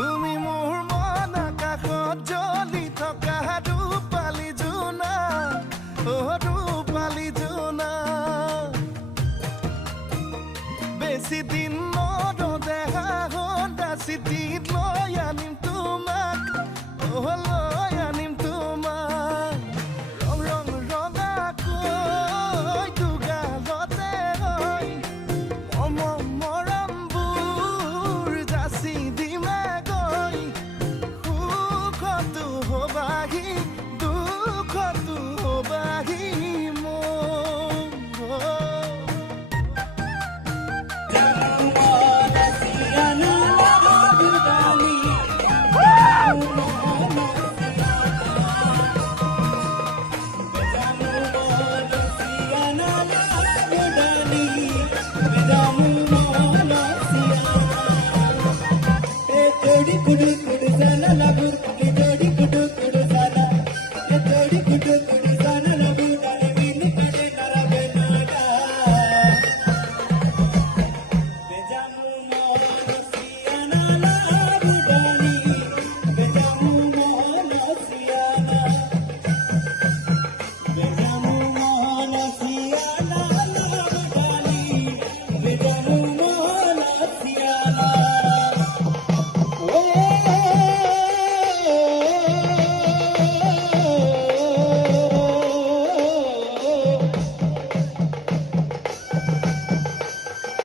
তুমি মোৰ মন আকাশত জ্বলি থকা ৰূপালী জোনা, ৰূপালী জোনা। বেছি দিন নদেহা সদা চিঠিত লৈ আনিম তোমাক, লৈ আনিম তোমাক। ৰং ৰং ৰঙাকৈ দুগালতে হৈ মৰমবোৰ যাচি দিমে গৈ। সুখতো হবাহি দুখতো হবাহি মোৰ। कुड़ी कुड़ी कुड़ी जना लगुर